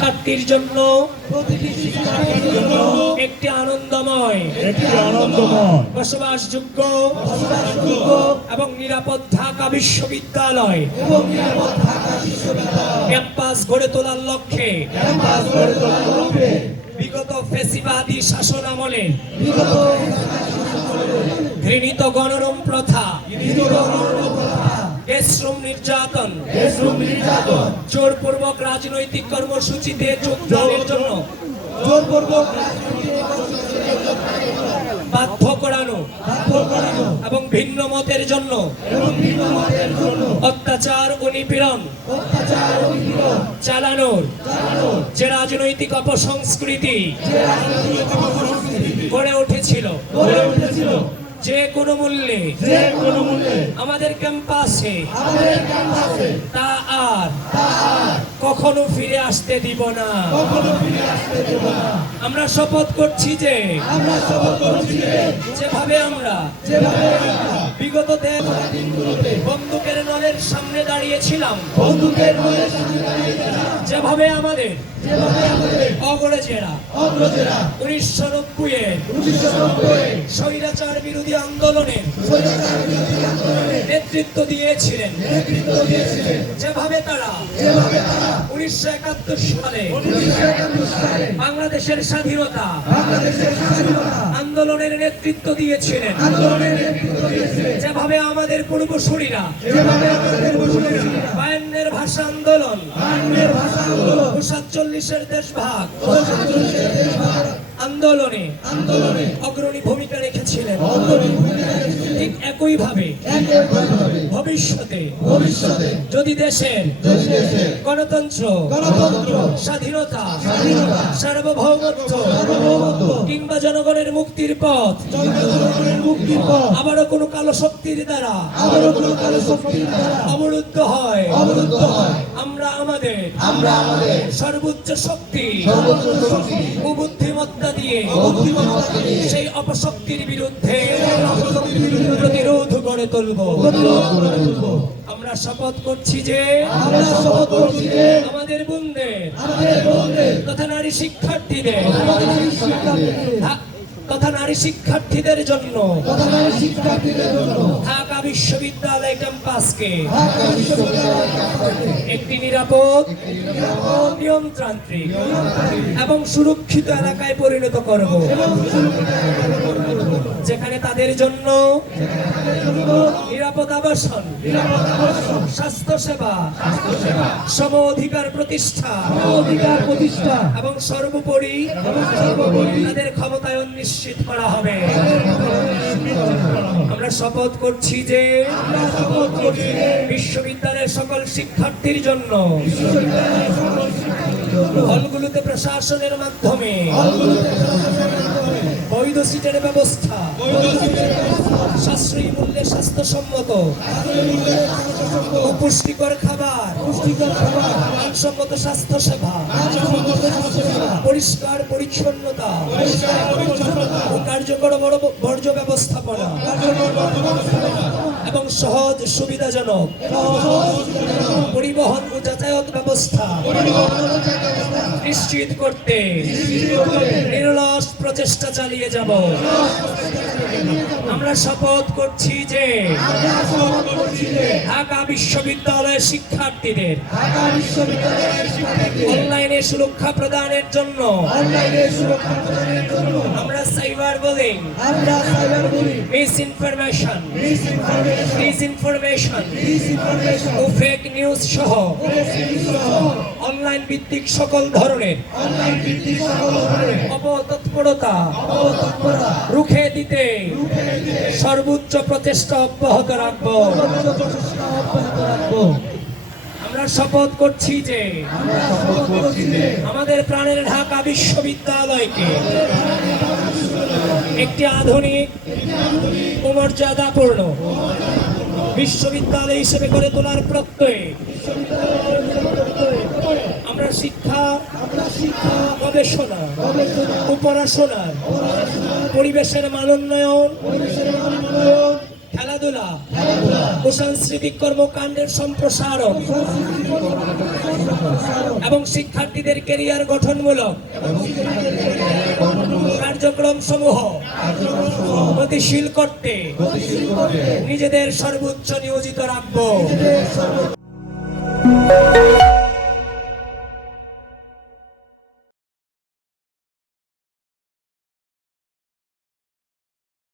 শিক্ষার্থীর জন্য একটি আনন্দময় বসবাসযোগ্য এবং নিরাপদ ঢাকা বিশ্ববিদ্যালয় ক্যাম্পাস গড়ে তোলার লক্ষ্যে বিগত ফ্যাসিবাদী শাসন আমলে ঘৃণিত গণরম প্রথা, দেশশ্রম নির্যাতন, জোরপূর্বক রাজনৈতিক কর্মসূচিতে যোগদানের জন্য বাধ্য করানো এবং ভিন্ন মতের জন্য অত্যাচার ও নিপীড়ন চালানোর যে রাজনৈতিক অপসংস্কৃতি গড়ে উঠেছিল, যে কোনো মূল্যে আমাদের ক্যাম্পাসে তা আর কখনো ফিরে আসতে দিব না। আমরা শপথ করছি যে যেভাবে আমরা বিগত বন্দুকের নলের সামনে দাঁড়িয়েছিলাম, যেভাবে আমাদের অগ্রজেরা 1990-এর স্বৈরাচার বিরোধী আন্দোলনের নেতৃত্ব দিয়েছিলেন, যেভাবে তারা 1971 সালে বাংলাদেশের স্বাধীনতা আন্দোলনের নেতৃত্ব দিয়েছিলেন, যেভাবে আমাদের পূর্বসূরীরা 52-এর ভাষা আন্দোলন, 47-এর দেশভাগ আন্দোলনে অগ্রণী ভূমিকা রেখেছিলেন। ঠিক একইভাবে ভবিষ্যতে যদি দেশের গণতন্ত্র, স্বাধীনতা, সার্বভৌমত্ব কিংবা জনগণের মুক্তির পথ আবারও কোনো কালো শক্তির দ্বারা অবরুদ্ধ হয়, আমরা আমাদের সর্বোচ্চ শক্তি ও বুদ্ধিমত্তা দিয়ে সেই অপশক্তির বিরুদ্ধে প্রতিরোধ গড়ে তুলব। আমরা শপথ করছি যে আমাদের বোনদের তথা নারী শিক্ষার্থীদের জন্য ঢাকা বিশ্ববিদ্যালয় ক্যাম্পাসকে একটি নিরাপদ, নিয়মতান্ত্রিক এবং সুরক্ষিত এলাকায় পরিণত করব, যেখানে তাদের জন্য নিরাপদ আবাসন, স্বাস্থ্যসেবা, সম অধিকার প্রতিষ্ঠা এবং সর্বোপরি তাদের ক্ষমতায়ন নিশ্চিত করা হবে। আমরা শপথ করছি যে বিশ্ববিদ্যালয়ের সকল শিক্ষার্থীর জন্য হলগুলোতে প্রশাসনের মাধ্যমে বৈধ সিটের ব্যবস্থা, সাশ্রয়ী মূল্যে স্বাস্থ্যসম্মত ও পুষ্টিকর খাবার, মানসম্মত স্বাস্থ্যসেবা, পরিষ্কার পরিচ্ছন্নতা ও কার্যকর বর্জ্য ব্যবস্থাপনা এবং সহজ সুবিধাজনক পরিবহন ও যাতায়াত ব্যবস্থা নিশ্চিত করতে নিরলস প্রচেষ্টা চালিয়ে যাব। আমরা শপথ করছি যে ঢাকা বিশ্ববিদ্যালয়ের শিক্ষার্থীদের অনলাইনে সুরক্ষা প্রদানের জন্য আমরা সাইবার বুলিং, মিসইনফরমেশন, ডিসইনফরমেশন ও ফেক নিউজ সহ অনলাইন ভিত্তিক সকল ধরনের অপতৎপরতা রুখে দিতে সর্বোচ্চ প্রচেষ্টা অব্যাহত রাখব। আমরা শপথ করছি যে আমাদের প্রাণের ঢাকা বিশ্ববিদ্যালয়কে একটি আধুনিক ও মর্যাদাপূর্ণ বিশ্ববিদ্যালয় হিসেবে গড়ে তোলার প্রত্যয়ে আমরা শিক্ষা, গবেষণা ও পড়াশোনার পরিবেশের মানোন্নয়ন খেলাধুলা ও সাংস্কৃতিক কর্মকাণ্ডের সম্প্রসারণ এবং শিক্ষার্থীদের ক্যারিয়ার গঠনমূলক কার্যক্রম সমূহ গতিশীল করতে নিজেদের সর্বোচ্চ নিয়োজিত রাখবো।